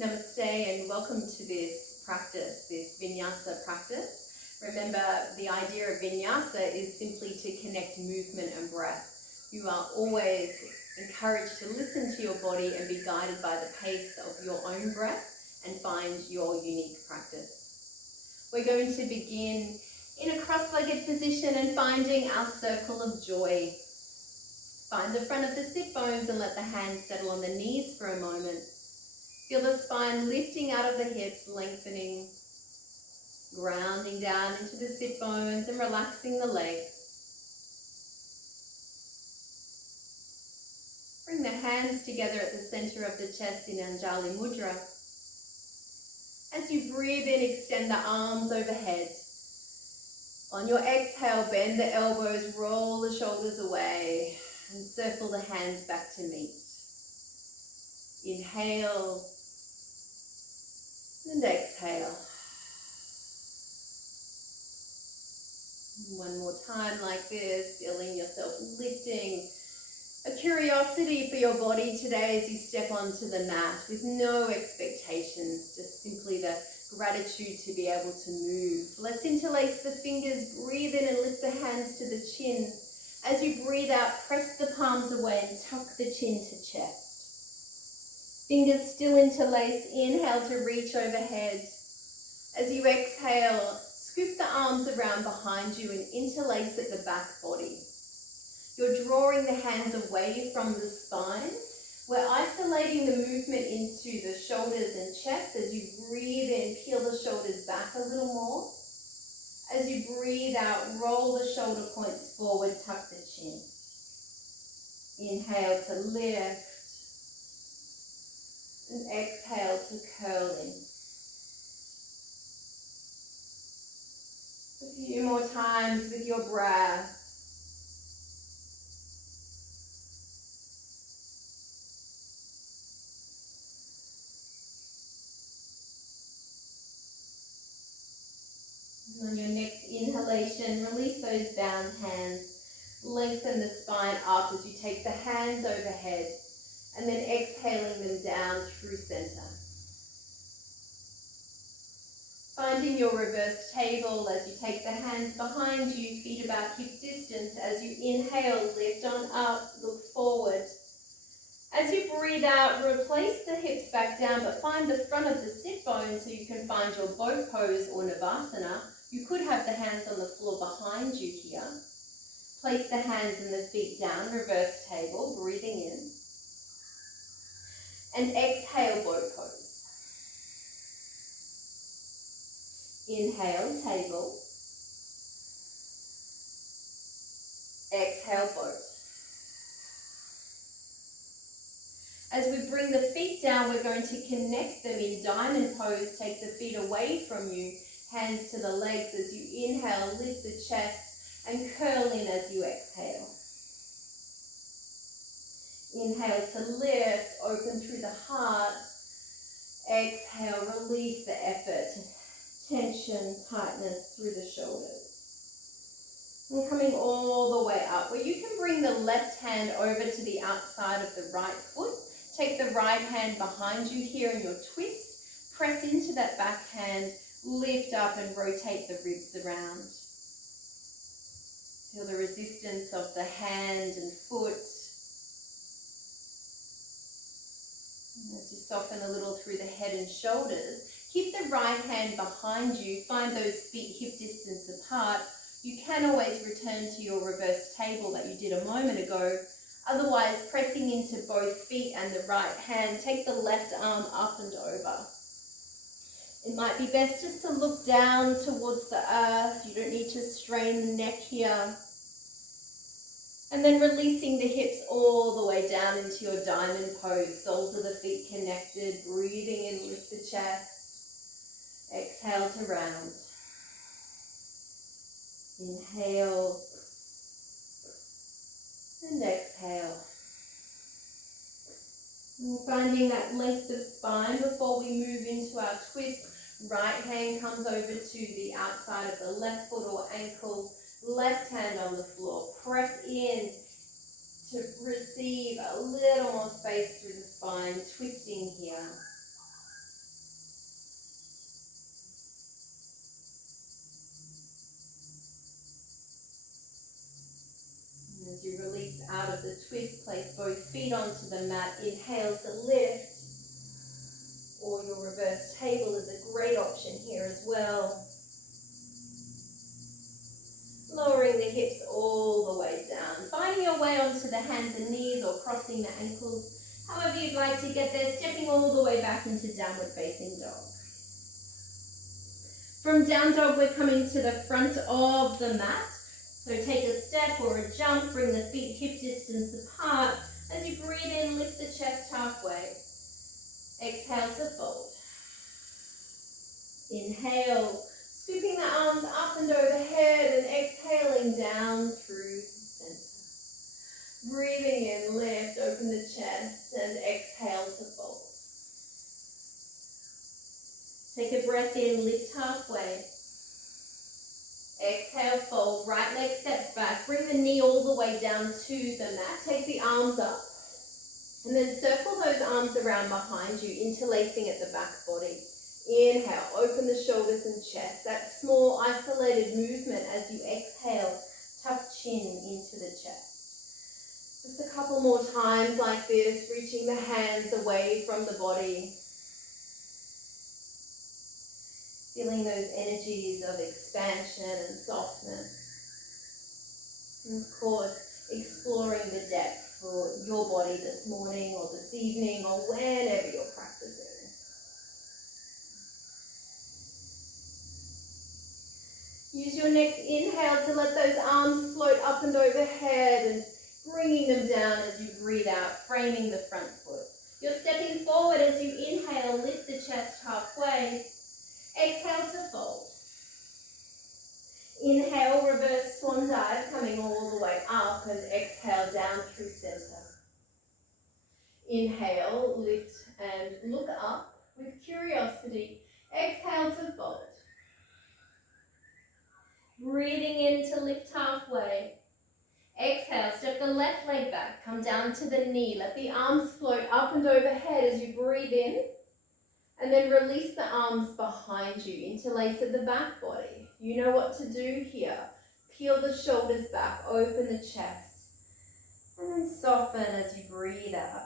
Namaste and welcome to this practice, this Vinyasa practice. Remember, the idea of Vinyasa is simply to connect movement and breath. You are always encouraged to listen to your body and be guided by the pace of your own breath and find your unique practice. We're going to begin in a cross-legged position and finding our circle of joy. Find the front of the sit bones and let the hands settle on the knees for a moment. Feel the spine lifting out of the hips, lengthening, grounding down into the sit bones and relaxing the legs. Bring the hands together at the center of the chest in Anjali Mudra. As you breathe in, extend the arms overhead. On your exhale, bend the elbows, roll the shoulders away, and circle the hands back to meet. Inhale and exhale. One more time like this, feeling yourself lifting. A curiosity for your body today as you step onto the mat with no expectations, just simply the gratitude to be able to move. Let's interlace the fingers, breathe in and lift the hands to the chin. As you breathe out, press the palms away and tuck the chin to chest. Fingers still interlace, inhale to reach overhead. As you exhale, scoop the arms around behind you and interlace at the back body. You're drawing the hands away from the spine. We're isolating the movement into the shoulders and chest. As you breathe in, peel the shoulders back a little more. As you breathe out, roll the shoulder points forward, tuck the chin. Inhale to lift. And exhale to curl in. A few more times with your breath. And on your next inhalation, release those bound hands. Lengthen the spine up as you take the hands overhead. And then exhaling them down through center. Finding your reverse table as you take the hands behind you, feet about hip distance. As you inhale, lift on up, look forward. As you breathe out, replace the hips back down, but find the front of the sit bone so you can find your boat pose or Navasana. You could have the hands on the floor behind you here. Place the hands and the feet down, reverse table, breathing in. And exhale, boat pose. Inhale, table. Exhale, boat. As we bring the feet down, we're going to connect them in diamond pose. Take the feet away from you, hands to the legs. As you inhale, lift the chest and curl in as you exhale. Inhale to lift, open through the heart. Exhale, release the effort, tension, tightness through the shoulders. And coming all the way up, where you can bring the left hand over to the outside of the right foot. Take the right hand behind you here in your twist. Press into that back hand, lift up and rotate the ribs around. Feel the resistance of the hand and foot. As you soften a little through the head and shoulders, keep the right hand behind you. Find those feet hip distance apart. You can always return to your reverse table that you did a moment ago. Otherwise, pressing into both feet and the right hand, take the left arm up and over. It might be best just to look down towards the earth. You don't need to strain the neck here. And then releasing the hips all the way down into your diamond pose. Soles of the feet connected. Breathing in, lift the chest. Exhale to round. Inhale. And exhale. And finding that length of spine before we move into our twist. Right hand comes over to the outside of the left foot or ankle. Left hand on the floor. Press in to receive a little more space through the spine, twisting here. feet onto the mat. Inhale to lift, or your reverse table is a great option here as well. Lowering the hips all the way down. Finding your way onto the hands and knees or crossing the ankles. However you'd like to get there, stepping all the way back into downward facing dog. From down dog, we're coming to the front of the mat. So take a step or a jump, bring the feet hip distance apart. As you breathe in, lift the chest halfway. Exhale to fold. Inhale, scooping the arms up and overhead and exhaling down through the center. Breathing in, lift, open the chest and exhale to fold. Take a breath in, lift halfway. Exhale, fold, right leg steps back. Bring the knee all the way down to the mat. Take the arms up. And then circle those arms around behind you, interlacing at the back body. Inhale, open the shoulders and chest. That small isolated movement as you exhale, tuck chin into the chest. Just a couple more times like this, reaching the hands away from the body. Feeling those energies of expansion and softness. And of course, exploring the depth for your body this morning or this evening or whenever you're practicing. Use your next inhale to let those arms float up and overhead and bringing them down as you breathe out, framing the front foot. You're stepping forward as you inhale, lift the chest halfway. Exhale to fold. Inhale, reverse swan dive, coming all the way up and exhale down through center. Inhale, lift and look up with curiosity. Exhale to fold. Breathing in to lift halfway. Exhale, step the left leg back, come down to the knee. Let the arms float up and overhead as you breathe in. And then release the arms behind you, interlace at the back body. You know what to do here. Peel the shoulders back, open the chest. And then soften as you breathe out.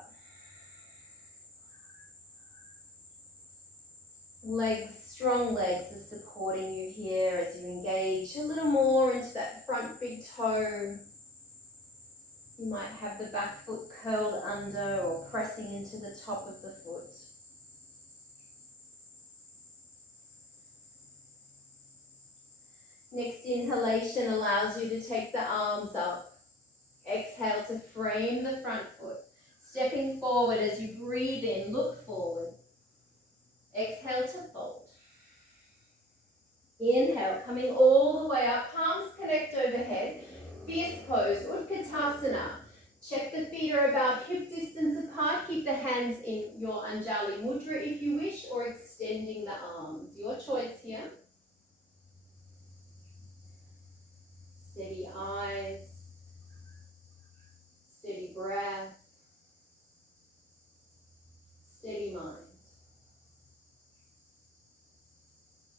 Legs, strong legs are supporting you here as you engage a little more into that front big toe. You might have the back foot curled under or pressing into the top of the foot. Next inhalation allows you to take the arms up. Exhale to frame the front foot. Stepping forward as you breathe in, look forward. Exhale to fold. Inhale, coming all the way up, palms connect overhead. Fierce pose, Utkatasana. Check the feet are about hip distance apart. Keep the hands in your Anjali Mudra if you wish, or extending the arms. Your choice here. Steady eyes, steady breath, steady mind.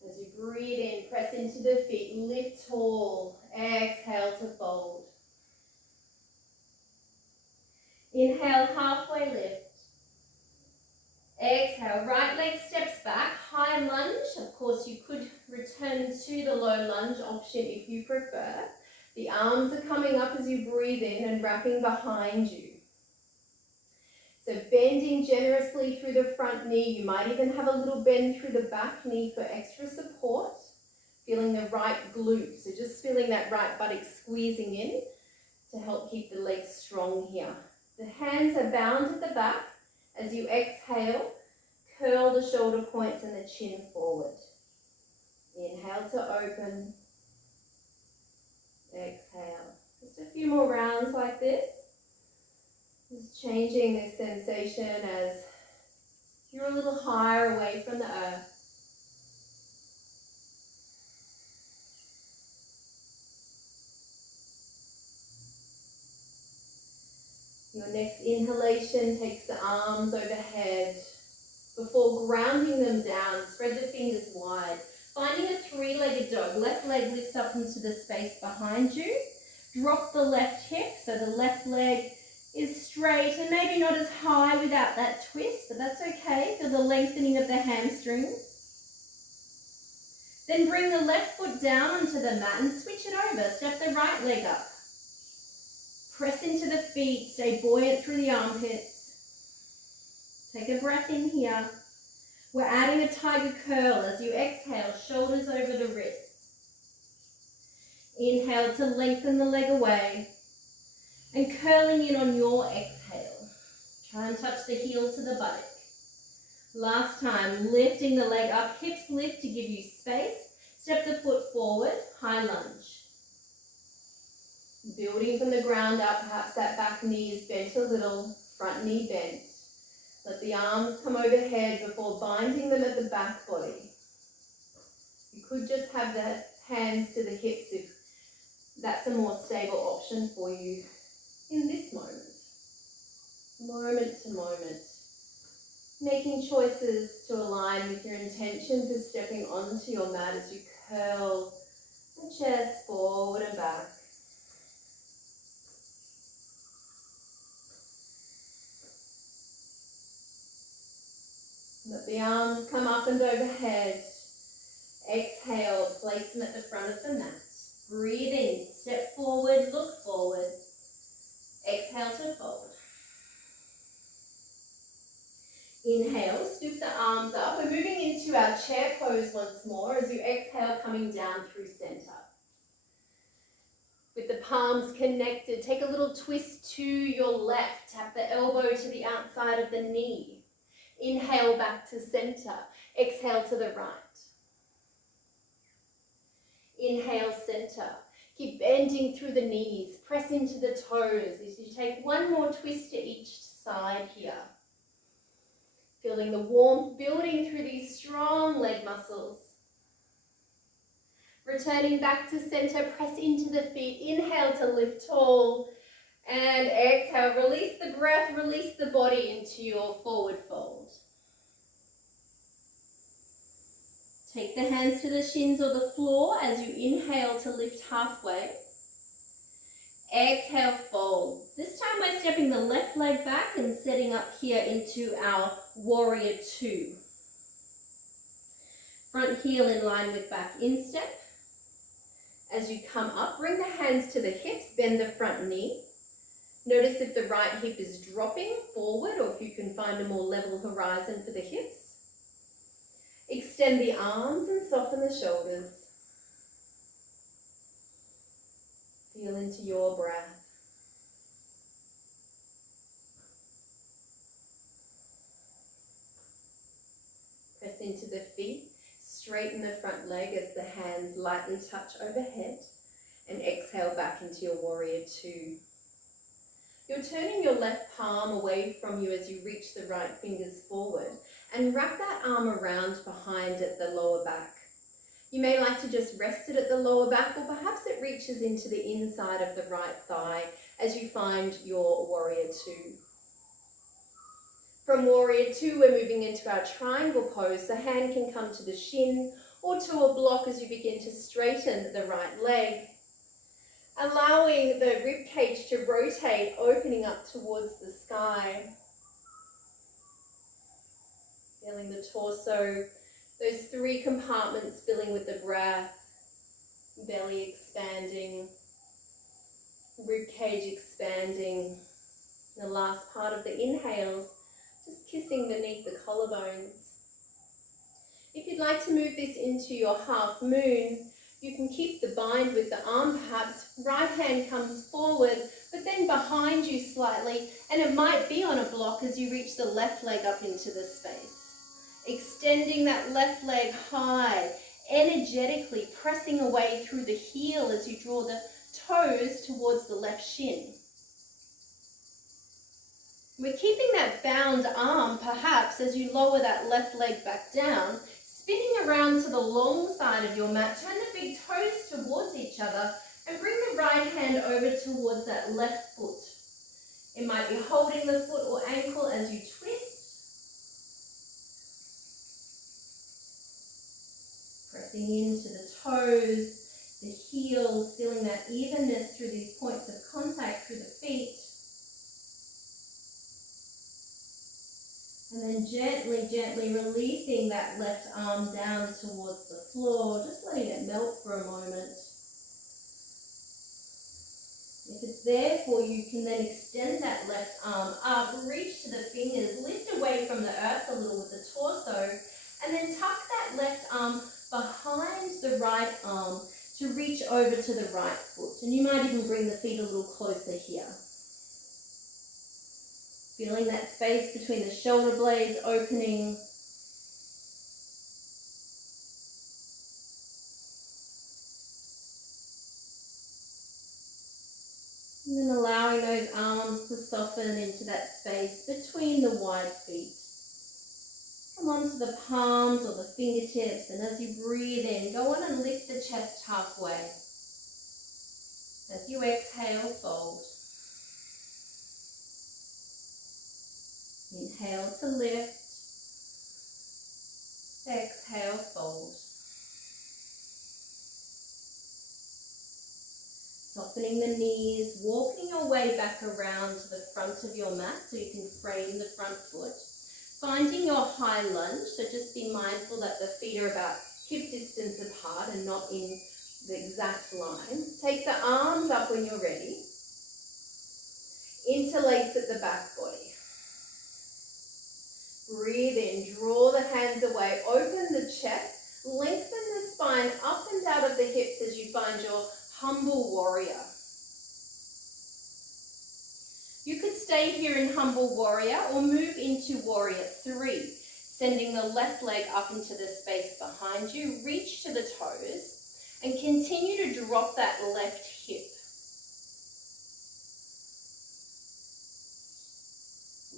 As you breathe in, press into the feet, lift tall, exhale to fold. Inhale, halfway lift. Exhale, right leg steps back, high lunge. Of course, you could return to the low lunge option if you prefer. The arms are coming up as you breathe in and wrapping behind you. So bending generously through the front knee. You might even have a little bend through the back knee for extra support. Feeling the right glute. So just feeling that right buttock squeezing in to help keep the legs strong here. The hands are bound at the back. As you exhale, curl the shoulder points and the chin forward. Inhale to open. Exhale. Just a few more rounds like this. Just changing this sensation as you're a little higher away from the earth. Your next inhalation takes the arms overhead. Before grounding them down, spread the fingers wide. Finding a three-legged dog. Left leg lifts up into the space behind you. Drop the left hip, so the left leg is straight and maybe not as high without that twist, but that's okay. Feel the lengthening of the hamstrings. Then bring the left foot down onto the mat and switch it over. Step the right leg up. Press into the feet. Stay buoyant through the armpits. Take a breath in here. We're adding a tiger curl as you exhale, shoulders over the wrists. Inhale to lengthen the leg away and curling in on your exhale. Try and touch the heel to the buttock. Last time, lifting the leg up, hips lift to give you space. Step the foot forward, high lunge. Building from the ground up, perhaps that back knee is bent a little, front knee bent. Let the arms come overhead before binding them at the back body. You could just have the hands to the hips if that's a more stable option for you in this moment. Moment to moment. Making choices to align with your intention for stepping onto your mat as you curl the chest forward and back. Let the arms come up and overhead. Exhale, place them at the front of the mat. Breathe in, step forward, look forward. Exhale to fold. Inhale, scoop the arms up. We're moving into our chair pose once more as you exhale, coming down through center. With the palms connected, take a little twist to your left. Tap the elbow to the outside of the knee. Inhale back to center. Exhale to the right. Inhale, center. Keep bending through the knees. Press into the toes as you take one more twist to each side here. Feeling the warmth building through these strong leg muscles. Returning back to center, press into the feet. Inhale to lift tall. And exhale, release the breath, release the body into your forward fold. Take the hands to the shins or the floor as you inhale to lift halfway. Exhale, fold. This time we're stepping the left leg back and setting up here into our warrior two. Front heel in line with back instep. As you come up, bring the hands to the hips, bend the front knee. Notice if the right hip is dropping forward or if you can find a more level horizon for the hips. Extend the arms and soften the shoulders. Feel into your breath. Press into the feet. Straighten the front leg as the hands lightly touch overhead. And exhale back into your warrior two. You're turning your left palm away from you as you reach the right fingers forward and wrap that arm around behind at the lower back. You may like to just rest it at the lower back, or perhaps it reaches into the inside of the right thigh as you find your warrior two. From warrior two, we're moving into our triangle pose. The hand can come to the shin or to a block as you begin to straighten the right leg. Allowing the rib cage to rotate, opening up towards the sky. Feeling the torso, those three compartments filling with the breath. Belly expanding, rib cage expanding. The last part of the inhales, just kissing beneath the collarbones. If you'd like to move this into your half moon, you can keep the bind with the arm perhaps. Right hand comes forward, but then behind you slightly, and it might be on a block as you reach the left leg up into the space. Extending that left leg high, energetically pressing away through the heel as you draw the toes towards the left shin. We're keeping that bound arm perhaps as you lower that left leg back down, spinning around to the long side of your mat. Turn the big toes towards each other and bring the right hand over towards that left foot. It might be holding the foot or ankle as you twist. Pressing into the toes, the heels, feeling that evenness through these points of contact through the feet. And then gently, gently releasing that left arm down towards the floor, just letting it melt for a moment. If it's there for you, you can then extend that left arm up, reach to the fingers, lift away from the earth a little with the torso, and then tuck that left arm behind the right arm to reach over to the right foot. And you might even bring the feet a little closer here. Feeling that space between the shoulder blades opening. And then allowing those arms to soften into that space between the wide feet. Come onto the palms or the fingertips, and as you breathe in, go on and lift the chest halfway. As you exhale, fold. Inhale to lift. Exhale, fold. Softening the knees, walking your way back around to the front of your mat so you can frame the front foot. Finding your high lunge, so just be mindful that the feet are about hip distance apart and not in the exact line. Take the arms up when you're ready. Interlace at the back body. Breathe in, draw the hands away, open the chest, lengthen the spine up and out of the hips as you find your humble warrior. You could stay here in humble warrior or move into warrior 3, sending the left leg up into the space behind you, reach to the toes, and continue to drop that left hip.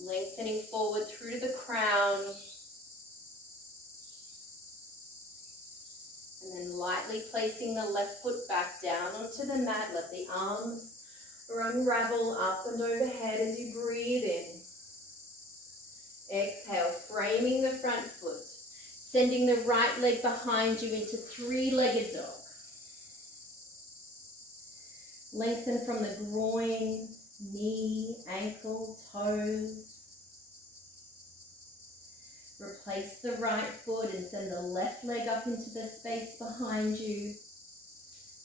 Lengthening forward through to the crown. And then lightly placing the left foot back down onto the mat. Let the arms unravel up and overhead as you breathe in. Exhale, framing the front foot. Sending the right leg behind you into three-legged dog. Lengthen from the groin, knee, ankle, toes. Replace the right foot and send the left leg up into the space behind you.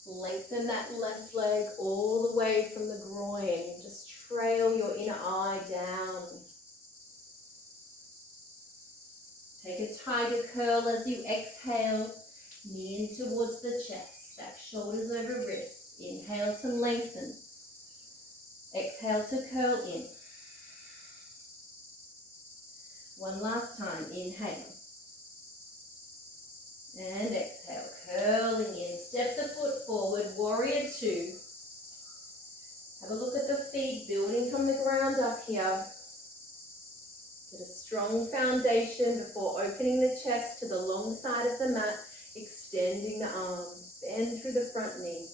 Lengthen that left leg all the way from the groin. Just trail your inner eye down. Take a tiger curl as you exhale. Knee in towards the chest. Stack shoulders over wrists. Inhale to lengthen. Exhale to curl in. One last time. Inhale. And exhale. Curling in. Step the foot forward. Warrior 2. Have a look at the feet. Building from the ground up here. Get a strong foundation before opening the chest to the long side of the mat. Extending the arms. Bend through the front knee.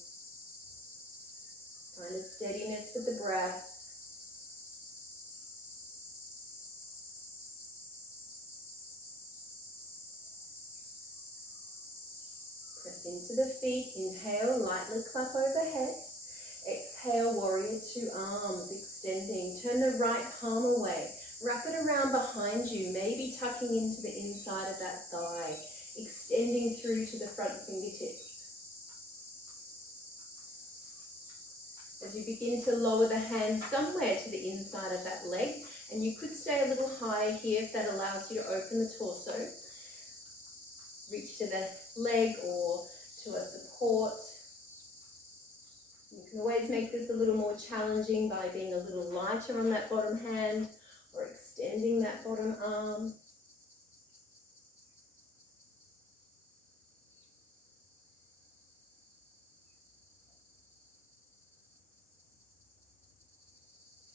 Find a steadiness with the breath. Press into the feet. Inhale, lightly clap overhead. Exhale, warrior 2, arms extending. Turn the right palm away. Wrap it around behind you, maybe tucking into the inside of that thigh. Extending through to the front fingertips. As you begin to lower the hands somewhere to the inside of that leg, and you could stay a little higher here if that allows you to open the torso. Reach to the leg or to a support. You can always make this a little more challenging by being a little lighter on that bottom hand or extending that bottom arm.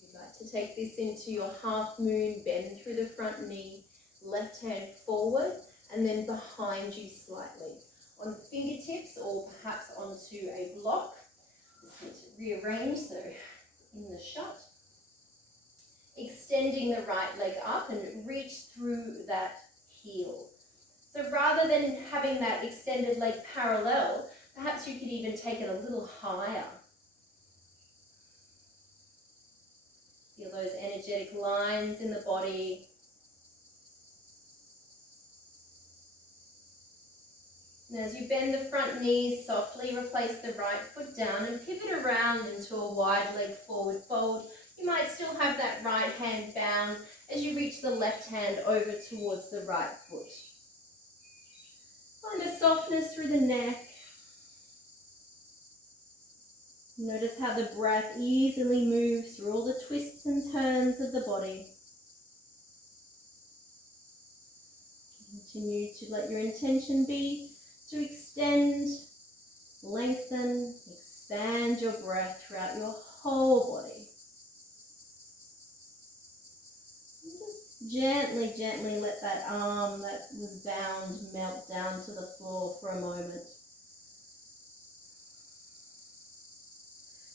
If you'd like to take this into your half moon, bend through the front knee, left hand forward and then behind you slightly. On fingertips or perhaps onto a block. Just need to rearrange so in the shot. Extending the right leg up and reach through that heel. So rather than having that extended leg parallel, perhaps you could even take it a little higher. Feel those energetic lines in the body. And as you bend the front knees, softly replace the right foot down and pivot around into a wide leg forward fold. You might still have that right hand bound as you reach the left hand over towards the right foot. Find a softness through the neck. Notice how the breath easily moves through all the twists and turns of the body. Continue to let your intention be to extend, lengthen, expand your breath throughout your whole body. And just gently, gently let that arm that was bound melt down to the floor for a moment.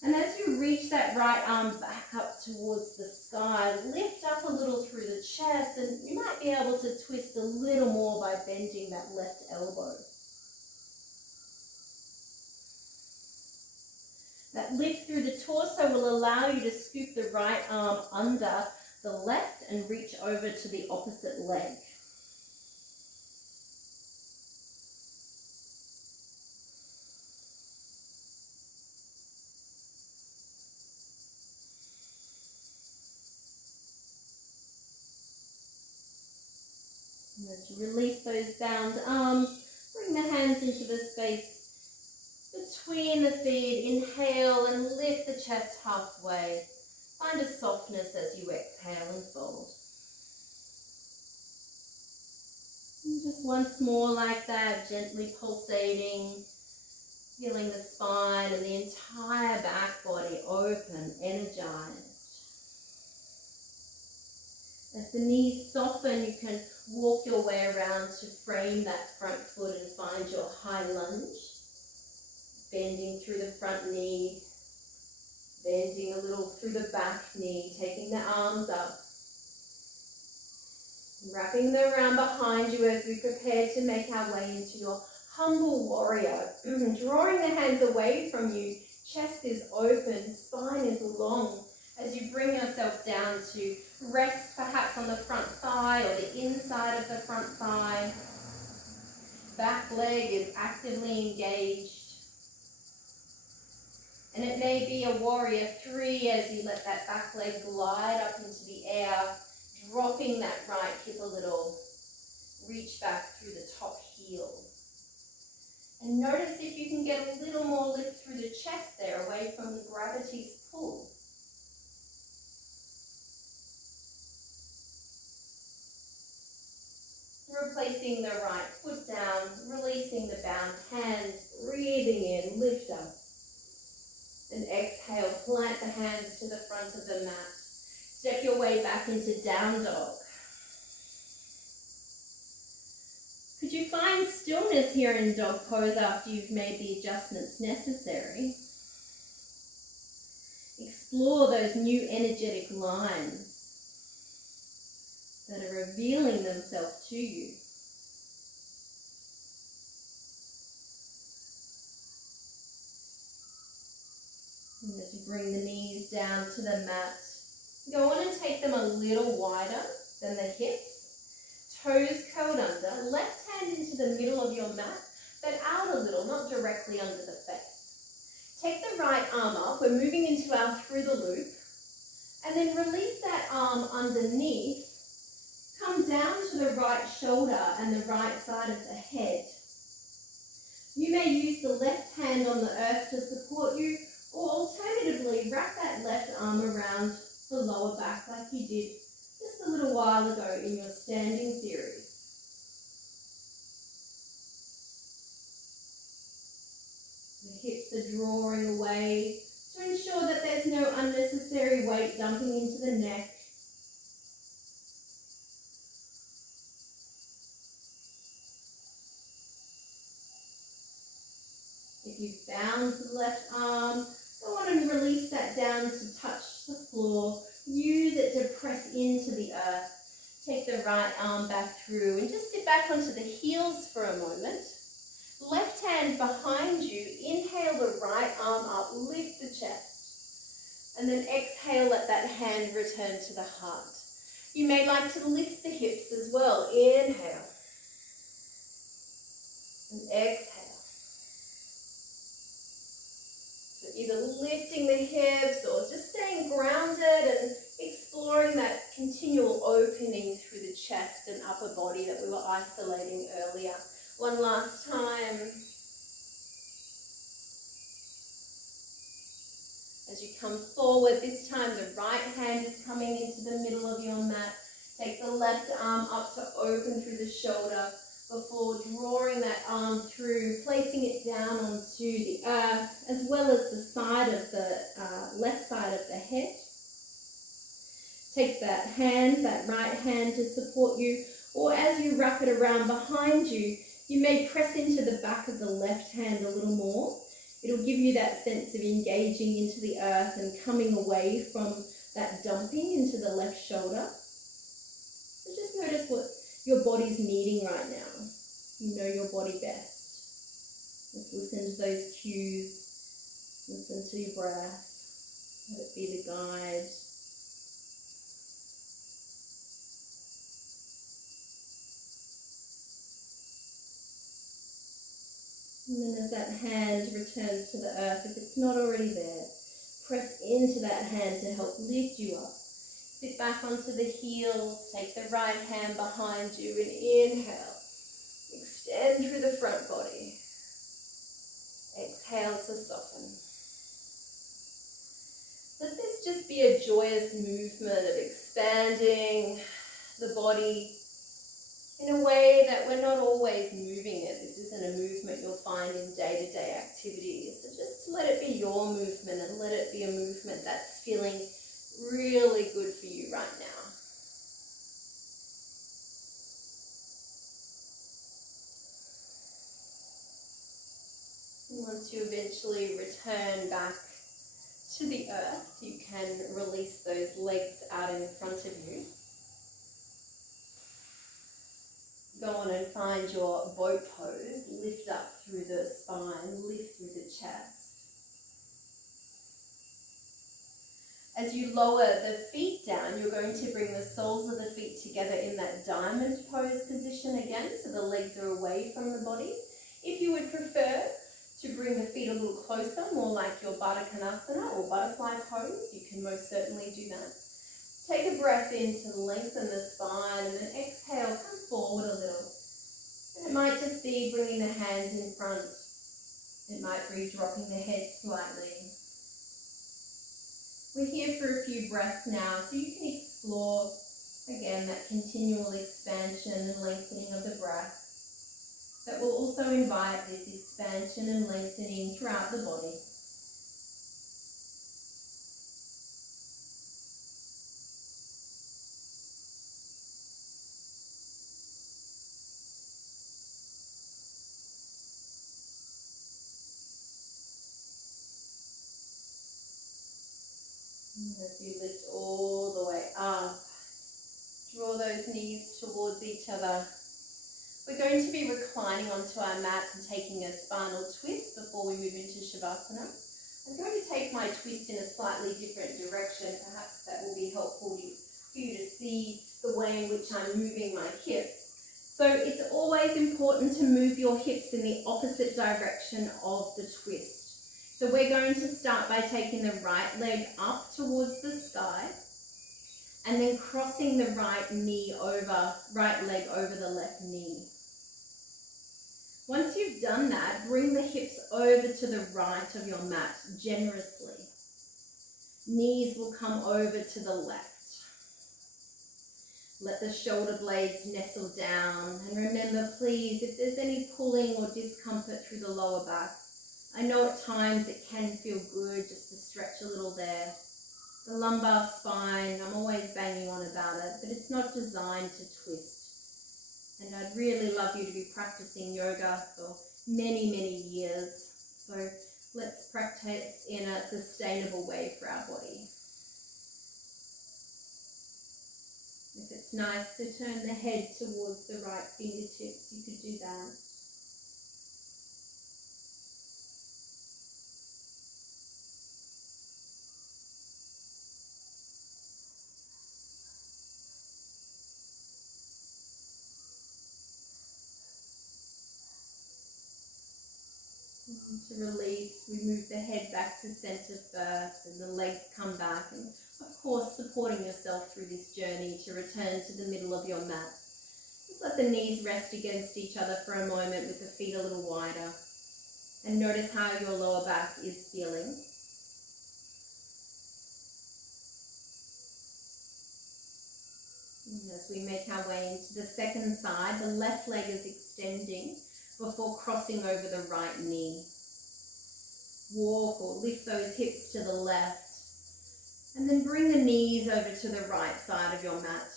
And as you reach that right arm back up towards the sky, lift up a little through the chest, and you might be able to twist a little more by bending that left elbow. That lift through the torso will allow you to scoop the right arm under the left and reach over to the opposite leg. And as you release those bound arms, bring the hands into the space between the feet. Inhale and lift the chest halfway. Find a softness as you exhale and fold. And just once more like that, gently pulsating, feeling the spine and the entire back body open, energized. As the knees soften, you can walk your way around to frame that front foot and find your high lunge. Bending through the front knee, bending a little through the back knee, taking the arms up. Wrapping them around behind you as we prepare to make our way into your humble warrior. Drawing the hands away from you, chest is open, spine is long. As you bring yourself down to rest perhaps on the front thigh or the inside of the front thigh. Back leg is actively engaged. And it may be a warrior 3 as you let that back leg glide up into the air, dropping that right hip a little. Reach back through the top heel. And notice if you can get a little more lift through the chest there, away from the gravity's pull. Replacing the right foot down, releasing the bound hands, breathing in, lift up. And exhale, plant the hands to the front of the mat. Step your way back into down dog. Could you find stillness here in dog pose after you've made the adjustments necessary? Explore those new energetic lines that are revealing themselves to you. And as you bring the knees down to the mat, go on and take them a little wider than the hips. Toes curled under, left hand into the middle of your mat, but out a little, not directly under the face. Take the right arm up, we're moving into our through the loop, and then release that arm underneath. Come down to the right shoulder and the right side of the head. You may use the left hand on the earth to support you, or alternatively, wrap that left arm around the lower back like you did just a little while ago in your standing series. The hips are drawing away to ensure that there's no unnecessary weight dumping into the neck. If you've bound the left arm, go on and release that down to touch the floor. Use it to press into the earth. Take the right arm back through and just sit back onto the heels for a moment. Left hand behind you. Inhale the right arm up, lift the chest. And then exhale, let that hand return to the heart. You may like to lift the hips as well. Inhale. And exhale. lifting the hips or just staying grounded and exploring that continual opening through the chest and upper body that we were isolating earlier. One last time. As you come forward, this time the right hand is coming into the middle of your mat. Take the left arm up to open through the shoulder before drawing that arm through, placing it down onto the earth, as well as the side of the left side of the head. Take that hand, that right hand, to support you, or as you wrap it around behind you, you may press into the back of the left hand a little more. It'll give you that sense of engaging into the earth and coming away from that dumping into the left shoulder. So just notice what your body's needing right now. You know your body best. Just listen to those cues. Listen to your breath. Let it be the guide. And then as that hand returns to the earth, if it's not already there, press into that hand to help lift you up. Sit back onto the heels, take the right hand behind you and inhale. Extend through the front body. Exhale to soften. Let this just be a joyous movement of expanding the body in a way that we're not always moving it. This isn't a movement you'll find in day-to-day activities. So just let it be your movement and let it be a movement that's feeling really good for you right now. And once you eventually return back to the earth, you can release those legs out in front of you. Go on and find your boat pose. Lift up through the spine, lift through the chest. As you lower the feet down, you're going to bring the soles of the feet together in that diamond pose position again, so the legs are away from the body. If you would prefer to bring the feet a little closer, more like your Baddha Konasana or butterfly pose, you can most certainly do that. Take a breath in to lengthen the spine, and then exhale, come forward a little. And it might just be bringing the hands in front. It might be dropping the head slightly. We're here for a few breaths now, so you can explore, again, that continual expansion and lengthening of the breath. That will also invite this expansion and lengthening throughout the body. As you lift all the way up, draw those knees towards each other. We're going to be reclining onto our mat and taking a spinal twist before we move into Shavasana. I'm going to take my twist in a slightly different direction. Perhaps that will be helpful for you to see the way in which I'm moving my hips. So it's always important to move your hips in the opposite direction of the twist. So we're going to start by taking the right leg up towards the sky and then crossing the right leg over the left knee. Once you've done that, bring the hips over to the right of your mat generously. Knees will come over to the left. Let the shoulder blades nestle down. And remember, please, if there's any pulling or discomfort through the lower back, I know at times it can feel good just to stretch a little there. The lumbar spine, I'm always banging on about it, but it's not designed to twist. And I'd really love you to be practicing yoga for many, many years. So let's practice in a sustainable way for our body. If it's nice to turn the head towards the right fingertips, you could do that. And to release, we move the head back to center first and the legs come back. And of course, supporting yourself through this journey to return to the middle of your mat. Just let the knees rest against each other for a moment with the feet a little wider. And notice how your lower back is feeling. And as we make our way into the second side, the left leg is extending before crossing over the right knee. Walk or lift those hips to the left. And then bring the knees over to the right side of your mat.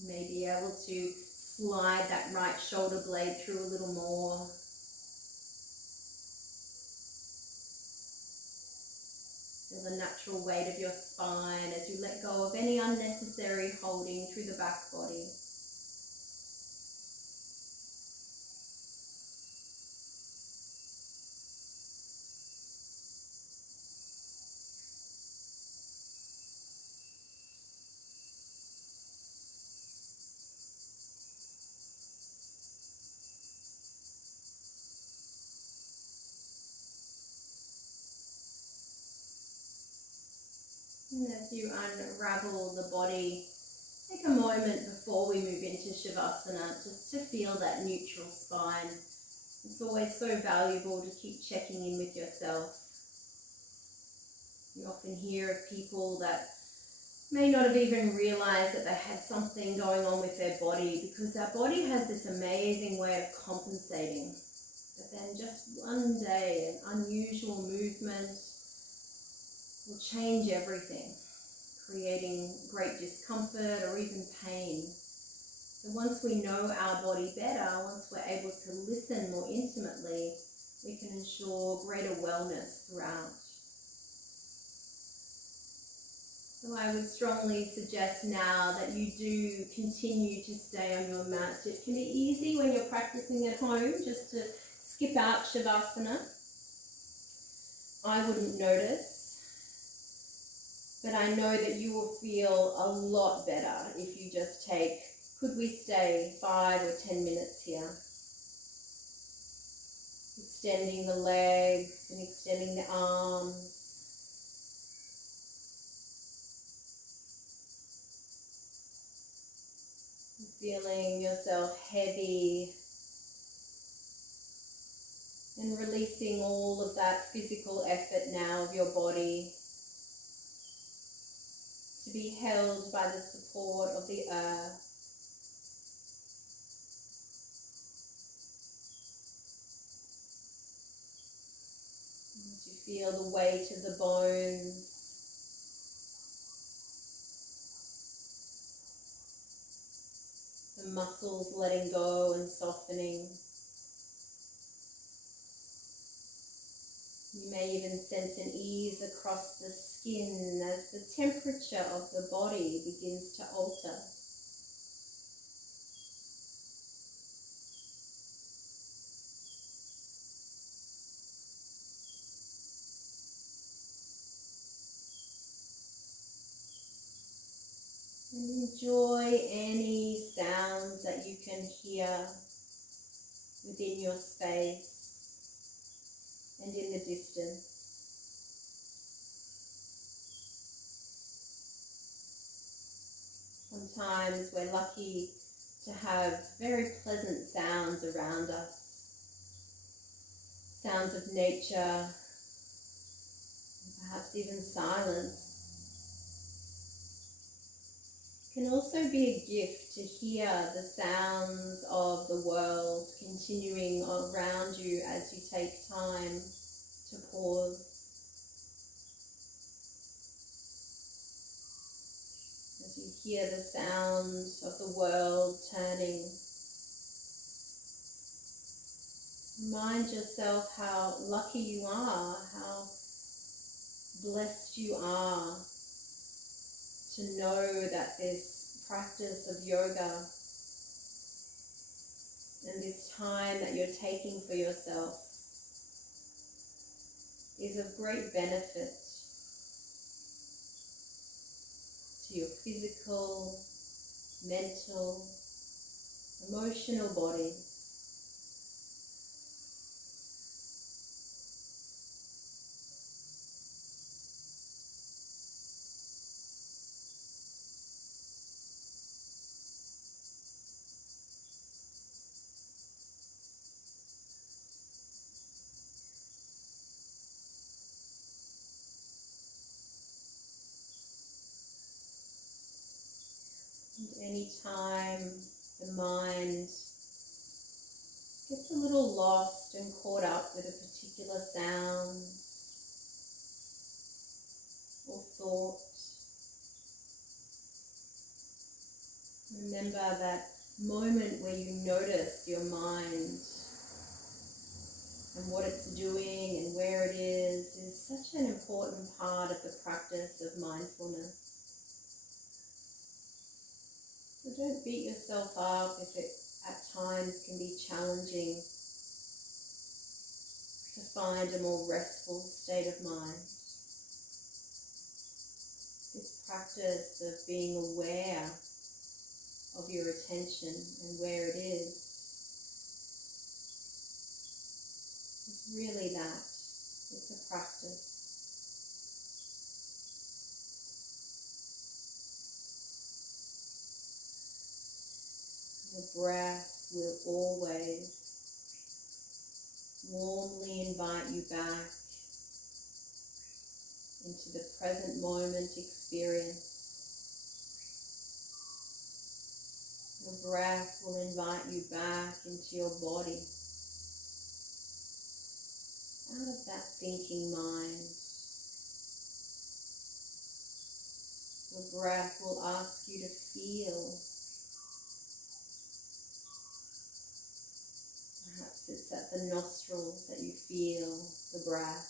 You may be able to slide that right shoulder blade through a little more. Feel the natural weight of your spine as you let go of any unnecessary holding through the back body. And as you unravel the body, take a moment before we move into Shavasana just to feel that neutral spine. It's always so valuable to keep checking in with yourself. You often hear of people that may not have even realized that they had something going on with their body, because our body has this amazing way of compensating. But then just one day, an unusual movement will change everything, creating great discomfort or even pain. So once we know our body better, once we're able to listen more intimately, we can ensure greater wellness throughout. So I would strongly suggest now that you do continue to stay on your mat. It can be easy when you're practicing at home just to skip out Shavasana. I wouldn't notice. But I know that you will feel a lot better if you just take, could we stay 5 or 10 minutes here? Extending the legs and extending the arms. Feeling yourself heavy and releasing all of that physical effort now of your body, to be held by the support of the earth. As you feel the weight of the bones, the muscles letting go and softening. You may even sense an ease across the skin as the temperature of the body begins to alter. And enjoy any sounds that you can hear within your space and in the distance. Sometimes we're lucky to have very pleasant sounds around us. Sounds of nature, perhaps even silence. It can also be a gift to hear the sounds of the world continuing around you as you take time to pause. As you hear the sound of the world turning, remind yourself how lucky you are, how blessed you are to know that this practice of yoga and this time that you're taking for yourself is of great benefit to your physical, mental, emotional bodies. And anytime the mind gets a little lost and caught up with a particular sound or thought, remember that moment where you notice your mind and what it's doing and where it is such an important part of the practice of mindfulness. So don't beat yourself up if it at times can be challenging to find a more restful state of mind. This practice of being aware of your attention and where it is really that. It's a practice. Your breath will always warmly invite you back into the present moment experience. Your breath will invite you back into your body, out of that thinking mind. Your breath will ask you to feel. Perhaps it's at the nostrils that you feel the breath.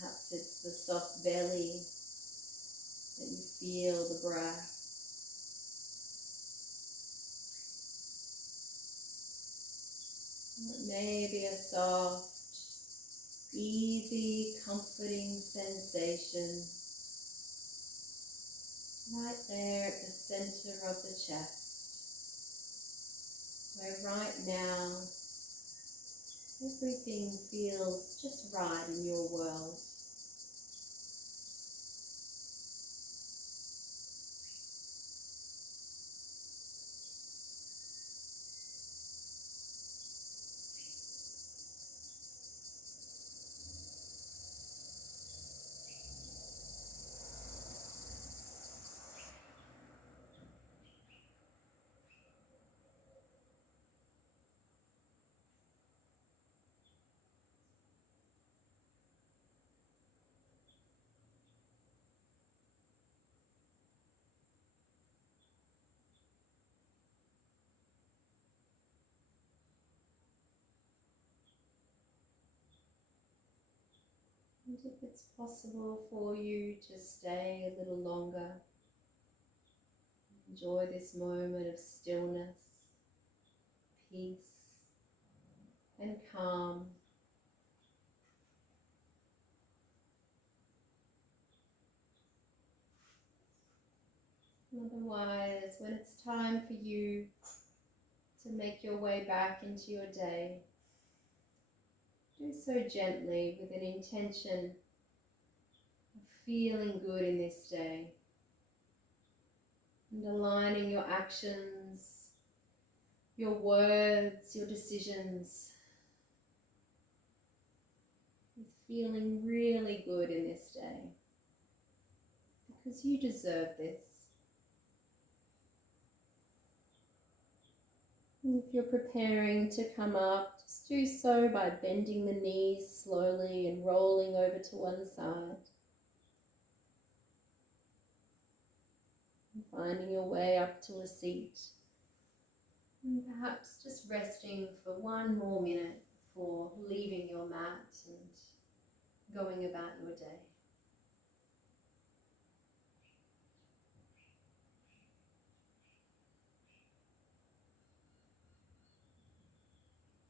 Perhaps it's the soft belly that you feel the breath. It may be a soft, easy, comforting sensation right there at the center of the chest, where right now everything feels just right in your world. And if it's possible for you to stay a little longer, enjoy this moment of stillness, peace, and calm. Otherwise, when it's time for you to make your way back into your day, do so gently with an intention of feeling good in this day and aligning your actions, your words, your decisions with feeling really good in this day, because you deserve this. And if you're preparing to come up, just do so by bending the knees slowly and rolling over to one side. And finding your way up to a seat. And perhaps just resting for 1 more minute before leaving your mat and going about your day.